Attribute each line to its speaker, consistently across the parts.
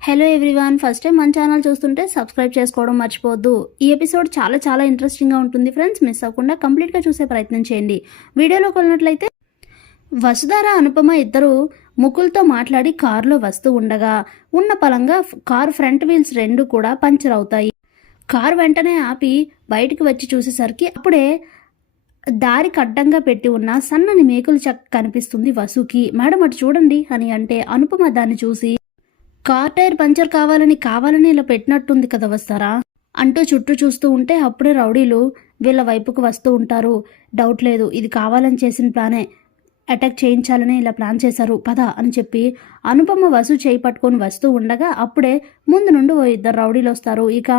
Speaker 1: Hello everyone first time మన channel చూస్తుంటే subscribe చేసుకోవడం మర్చిపోవద్దు. ఈ ఎపిసోడ్ చాలా చాలా ఇంట్రెస్టింగ్గా ఉంటుంది ఫ్రెండ్స్ మిస్ అవ్వకుండా కంప్లీట్గా చూసే ప్రయత్నం చేయండి. వీడియోలోకి వెళ్ళినట్లయితే వసుధార అనుపమ ఇద్దరు ముకుల్తో మాట్లాడి కారులో వస్తూ ఉండగా ఉన్న పలంగా కారు ఫ్రంట్ వీల్స్ రెండు కూడా పంచర్ అవుతాయి. కారు వెంటనే ఆపి బయటికి వచ్చి చూసేసరికి అప్పుడే దారికి అడ్డంగా పెట్టి ఉన్న సన్నని మేకులు చక్క కనిపిస్తుంది వసుకి. మేడం అటు చూడండి అని అంటే అనుపమ దాన్ని చూసి కార్ టైర్ పంచర్ కావాలని కావాలని ఇలా పెట్టినట్టుంది కదా వస్తారా? అంటూ చుట్టూ చూస్తూ ఉంటే అప్పుడే రౌడీలు వీళ్ళ వైపుకు వస్తూ ఉంటారు. డౌట్ లేదు ఇది కావాలని చేసిన ప్లానే. అటాక్ చేయించాలని ఇలా ప్లాన్ చేశారు. పద అని చెప్పి అనుపమ వసు చేయి పట్టుకొని వస్తూ ఉండగా అప్పుడే ముందు నుండి ఓ ఇద్దరు రౌడీలు వస్తారు. ఇక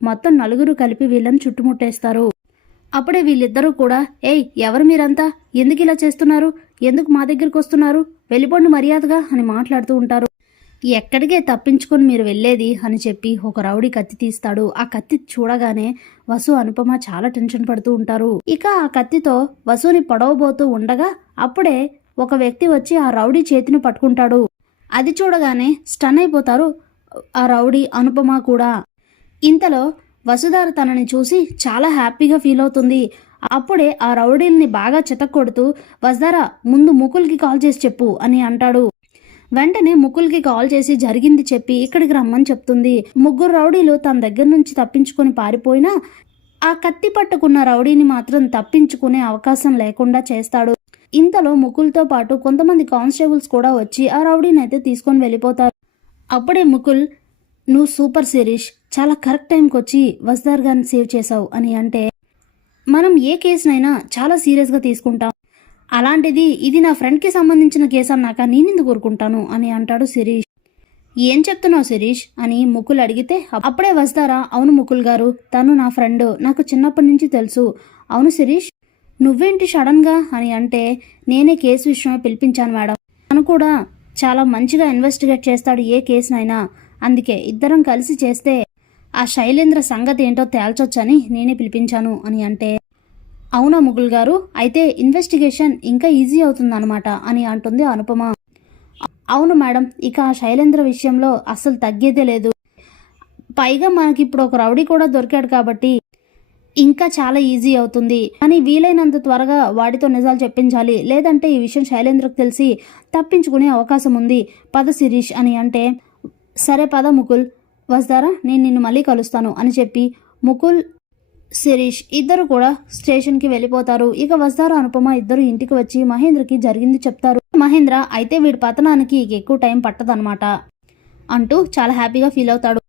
Speaker 1: మొత్తం నలుగురు కలిపి వీళ్ళని చుట్టుముట్టేస్తారు. అప్పుడే వీళ్ళిద్దరూ కూడా ఏయ్ ఎవరు మీరంతా? ఎందుకు ఇలా చేస్తున్నారు? ఎందుకు మా దగ్గరికి వస్తున్నారు? వెళ్ళిపోండి మర్యాదగా అని మాట్లాడుతూ ఉంటారు. ఎక్కడికే తప్పించుకొని మీరు వెళ్ళేది? అని చెప్పి ఒక రౌడీ కత్తి తీస్తాడు. ఆ కత్తి చూడగానే వసు అనుపమ చాలా టెన్షన్ పడుతూ ఉంటారు. ఇక ఆ కత్తితో వసుని పొడవబోతూ ఉండగా అప్పుడే ఒక వ్యక్తి వచ్చి ఆ రౌడీ చేతిని పట్టుకుంటాడు. అది చూడగానే స్టన్ అయిపోతారు ఆ రౌడీ అనుపమ కూడా. ఇంతలో వసుధార తనని చూసి చాలా హ్యాపీగా ఫీల్ అవుతుంది. అప్పుడే ఆ రౌడీల్ని బాగా చితక్కొడుతూ వసుధార ముందు ముకుల్కి కాల్ చేసి చెప్పు అని అంటాడు. వెంటనే ముకుల్కి కాల్ చేసి జరిగింది చెప్పి ఇక్కడికి రమ్మని చెప్తుంది. ముగ్గురు రౌడీలు తన దగ్గర నుంచి తప్పించుకొని పారిపోయినా ఆ కత్తి పట్టుకున్న రౌడీని మాత్రం తప్పించుకునే అవకాశం లేకుండా చేస్తాడు. ఇంతలో ముకుల్తో పాటు కొంతమంది కానిస్టేబుల్స్ కూడా వచ్చి ఆ రౌడీని అయితే తీసుకొని వెళ్ళిపోతారు. అప్పుడే ముకుల్ నువ్వు సూపర్ శిరీష్ చాలా కరెక్ట్ టైంకి వచ్చి వస్దార్ గారిని సేవ్ చేశావు అని అంటే మనం ఏ కేసునైనా చాలా సీరియస్గా తీసుకుంటాం. అలాంటిది ఇది నా ఫ్రెండ్కి సంబంధించిన కేసు అన్నాక నేనెందుకు కోరుకుంటాను అని అంటాడు శిరీష్. ఏం చెప్తున్నావు శిరీష్? అని ముకుల్ అడిగితే అప్పుడే వస్తారా? అవును ముకుల్ గారు తను నా ఫ్రెండ్ నాకు చిన్నప్పటి నుంచి తెలుసు. అవును శిరీష్ నువ్వేంటి సడన్గా? అని అంటే నేనే కేసు విషయమై పిలిపించాను మేడం. తను కూడా చాలా మంచిగా ఇన్వెస్టిగేట్ చేస్తాడు ఏ కేసునైనా. అందుకే ఇద్దరం కలిసి చేస్తే ఆ శైలేంద్ర సంగతి ఏంటో తేల్చొచ్చని నేనే పిలిపించాను అని అంటే అవునా ముగుల్ గారు? అయితే ఇన్వెస్టిగేషన్ ఇంకా ఈజీ అవుతుందన్నమాట అని అంటుంది అనుపమ. అవును మేడం ఇక ఆ శైలేంద్ర విషయంలో అస్సలు తగ్గేదే లేదు. పైగా మనకి ఇప్పుడు ఒక రౌడీ కూడా దొరికాడు కాబట్టి ఇంకా చాలా ఈజీ అవుతుంది. కానీ వీలైనంత త్వరగా వాడితో నిజాలు చెప్పించాలి. లేదంటే ఈ విషయం శైలేంద్రకు తెలిసి తప్పించుకునే అవకాశం ఉంది. పద శిరీష్ అని అంటే సరే పద ముకుల్ వస్తారా? నేను నిన్ను మళ్ళీ కలుస్తాను అని చెప్పి ముకుల్ శిరీష్ ఇద్దరు కూడా స్టేషన్కి వెళ్ళిపోతారు. ఇక వస్తారు అనుపమ ఇద్దరు ఇంటికి వచ్చి మహేంద్రకి జరిగింది చెప్తారు. మహేంద్ర అయితే వీడి పతనానికి ఇక ఎక్కువ టైం పట్టదనమాట అంటూ చాలా హ్యాపీగా ఫీల్ అవుతాడు.